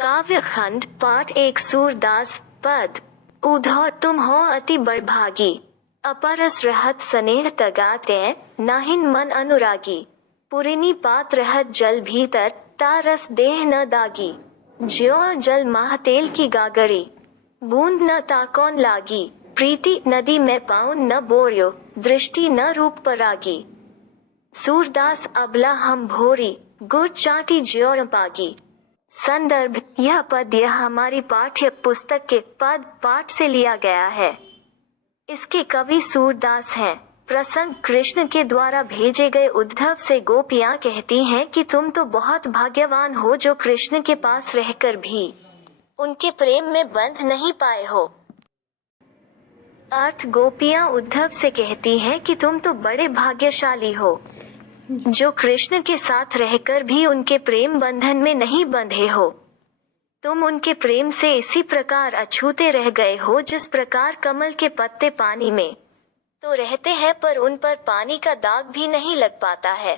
काव्य खंड पाठ 1 सूरदास पद। उधो तुम हो अति बड़भागी, अपरस रहत स्नेह तगाते नाहिन मन अनुरागी। पुरिनी पात रहत जल भीतर, तारस देह न दागी। ज्यो जल माह तेल की गागरी, बूंद न ताकौन लागी। प्रीति नदी में पाउन न बोर्यो, दृष्टि न रूप परागी। सूरदास अबला हम भोरी, गुड़ चाटी ज्यो न पागी। संदर्भ: यह पद्य हमारी पाठ्य पुस्तक के पद पाठ से लिया गया है। इसके कवि सूरदास हैं। प्रसंग: कृष्ण के द्वारा भेजे गए उद्धव से गोपियां कहती हैं कि तुम तो बहुत भाग्यवान हो जो कृष्ण के पास रहकर भी उनके प्रेम में बंध नहीं पाए हो। अर्थ: गोपियां उद्धव से कहती हैं कि तुम तो बड़े भाग्यशाली हो जो कृष्ण के साथ रहकर भी उनके प्रेम बंधन में नहीं बंधे हो। तुम उनके प्रेम से इसी प्रकार अछूते रह गए हो जिस प्रकार कमल के पत्ते पानी में तो रहते हैं पर उन पर पानी का दाग भी नहीं लग पाता है।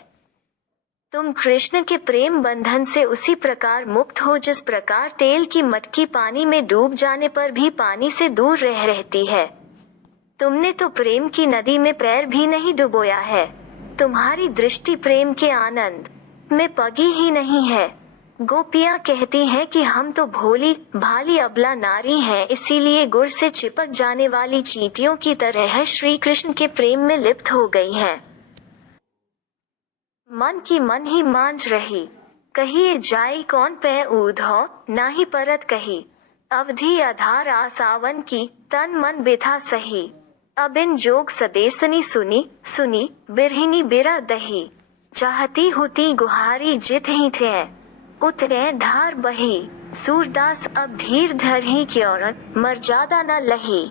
तुम कृष्ण के प्रेम बंधन से उसी प्रकार मुक्त हो जिस प्रकार तेल की मटकी पानी में डूब जाने पर भी पानी से दूर रहती है। तुमने तो प्रेम की नदी में पैर भी नहीं डुबोया है। तुम्हारी दृष्टि प्रेम के आनंद में पगी ही नहीं है। गोपियां कहती हैं कि हम तो भोली भाली अबला नारी हैं, इसीलिए गुड़ से चिपक जाने वाली चींटियों की तरह श्री कृष्ण के प्रेम में लिप्त हो गई हैं। मन की मन ही मांझ रही, कहिए जाई कौन पै ऊधो, नाही परत कही। अवधि आधार आसावन की, तन मन बिथा सही। अबिन जोग सदेसनी सुनी सुनी, बिरहिनी बिरा दही। चाहती होती गुहारी जित ही थे, उतरे धार बही। सूरदास अब धीर धर ही क्यों, मर्यादा न लही।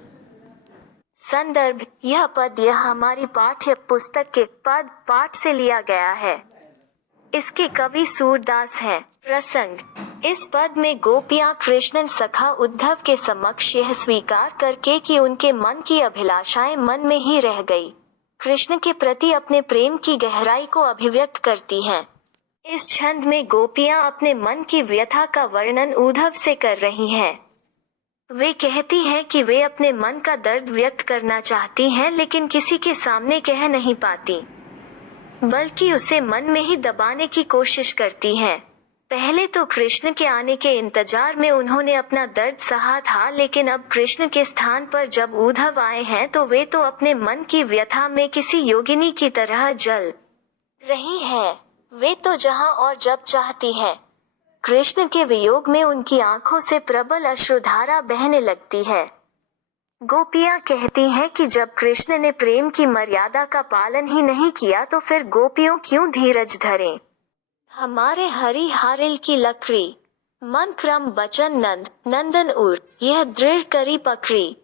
संदर्भ: यह पद्य हमारी पाठ्य पुस्तक के पद पाठ से लिया गया है। इसके कवि सूरदास हैं। प्रसंग: इस पद में गोपियां कृष्ण सखा उद्धव के समक्ष यह स्वीकार करके कि उनके मन की अभिलाषाएं मन में ही रह गई, कृष्ण के प्रति अपने प्रेम की गहराई को अभिव्यक्त करती हैं। इस छंद में गोपियां अपने मन की व्यथा का वर्णन उद्धव से कर रही हैं। वे कहती हैं कि वे अपने मन का दर्द व्यक्त करना चाहती हैं लेकिन किसी के सामने कह नहीं पाती, बल्कि उसे मन में ही दबाने की कोशिश करती हैं। पहले तो कृष्ण के आने के इंतजार में उन्होंने अपना दर्द सहा था, लेकिन अब कृष्ण के स्थान पर जब उद्धव आए हैं तो वे तो अपने मन की व्यथा में किसी योगिनी की तरह जल रही हैं। वे तो जहां और जब चाहती हैं, कृष्ण के वियोग में उनकी आंखों से प्रबल अश्रुधारा बहने लगती है। गोपियां कहती हैं कि जब कृष्ण ने प्रेम की मर्यादा का पालन ही नहीं किया तो फिर गोपियों क्यों धीरज धरें। हमारे हरि हारिल की लकड़ी, मन क्रम बचन नंद नंदन उर, यह दृढ़ करी पकड़ी।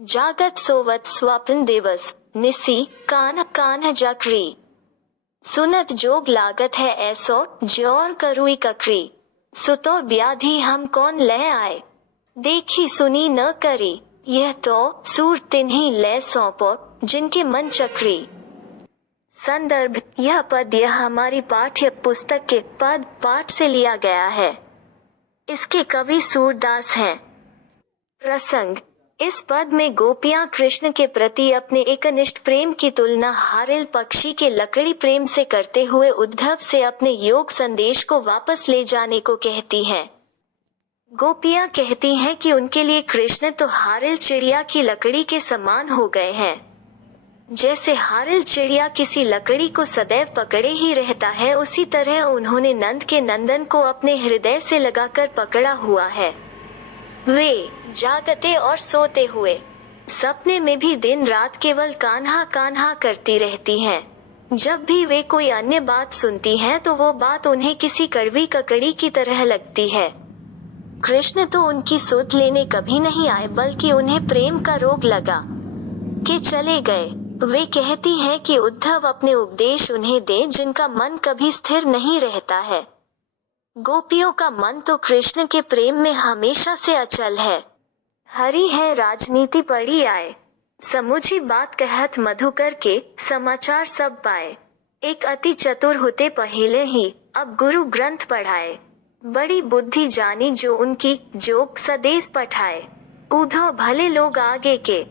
जागत सोवत स्वप्न दिवस, निसी कान कान जकड़ी। सुनत जोग लागत है ऐसो, ज्योर करुई ककड़ी। सुतो व्याधि हम कौन ले आए, देखी सुनी न करी। यह तो सूर तिन्ही ले सौंपो, जिनके मन चक्री। संदर्भ: यह पद्य हमारी पाठ्य पुस्तक के पद पाठ से लिया गया है। इसके कवि सूरदास हैं। प्रसंग: इस पद में गोपियां कृष्ण के प्रति अपने एकनिष्ठ प्रेम की तुलना हारिल पक्षी के लकड़ी प्रेम से करते हुए उद्धव से अपने योग संदेश को वापस ले जाने को कहती हैं। गोपियां कहती हैं कि उनके लिए कृष्ण तो हारिल चिड़िया की लकड़ी के समान हो गए हैं। जैसे हारिल चिड़िया किसी लकड़ी को सदैव पकड़े ही रहता है, उसी तरह उन्होंने नंद के नंदन को अपने हृदय से लगाकर पकड़ा हुआ है। वे जागते और सोते हुए सपने में भी दिन रात केवल कान्हा कान्हा करती रहती हैं। जब भी वे कोई अन्य बात सुनती हैं तो वो बात उन्हें किसी कड़वी ककड़ी की तरह लगती है। कृष्ण तो उनकी सुध लेने कभी नहीं आए, बल्कि उन्हें प्रेम का रोग लगा के चले गए। वे कहती हैं कि उद्धव अपने उपदेश उन्हें दें जिनका मन कभी स्थिर नहीं रहता है। गोपियों का मन तो कृष्ण के प्रेम में हमेशा से अचल है। हरि है राजनीति पड़ी आए, समुझी बात कहत मधुकर के, समाचार सब पाए। एक अति चतुर होते पहले ही, अब गुरु ग्रंथ पढ़ाए। बड़ी बुद्धि जानी जो उनकी, जोग सदेश पठाए। उधो भले लोग आगे के,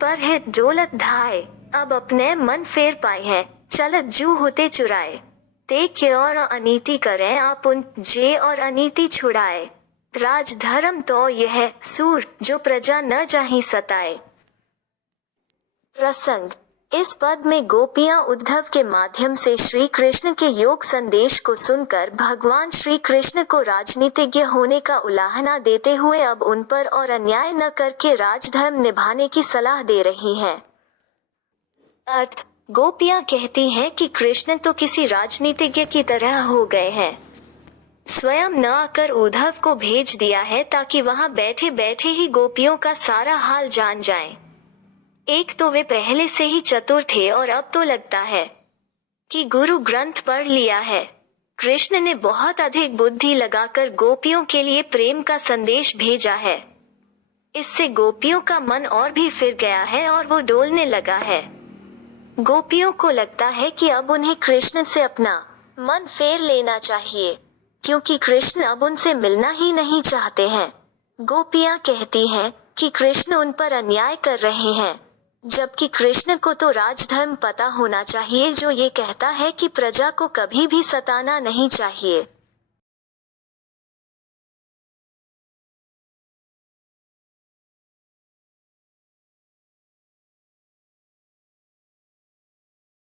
पर है डोलत धाए। अब अपने मन फेर पाए हैं, चलत जू होते चुराए। ते के और अनीति करें आपुन, जे और अनीति छुड़ाए। राज धर्म तो यह है सूर, जो प्रजा न जाहि सताए। प्रसंग। इस पद में गोपियां उद्धव के माध्यम से श्री कृष्ण के योग संदेश को सुनकर भगवान श्री कृष्ण को राजनीतिज्ञ होने का उलाहना देते हुए अब उन पर और अन्याय न करके राजधर्म निभाने की सलाह दे रही हैं। अर्थ। गोपियां कहती हैं कि कृष्ण तो किसी राजनीतिज्ञ की तरह हो गए हैं। स्वयं न आकर उद्धव को भेज दिया है ताकि वहां बैठे बैठे ही गोपियों का सारा हाल जान जाएं। एक तो वे पहले से ही चतुर थे और अब तो लगता है कि गुरु ग्रंथ पढ़ लिया है। कृष्ण ने बहुत अधिक बुद्धि लगाकर गोपियों के लिए प्रेम का संदेश भेजा है। इससे गोपियों का मन और भी फिर गया है और वो डोलने लगा है। गोपियों को लगता है कि अब उन्हें कृष्ण से अपना मन फेर लेना चाहिए, क्योंकि कृष्ण अब उनसे मिलना ही नहीं चाहते हैं। गोपियां कहती हैं कि कृष्ण उन पर अन्याय कर रहे हैं, जबकि कृष्ण को तो राजधर्म पता होना चाहिए जो ये कहता है कि प्रजा को कभी भी सताना नहीं चाहिए।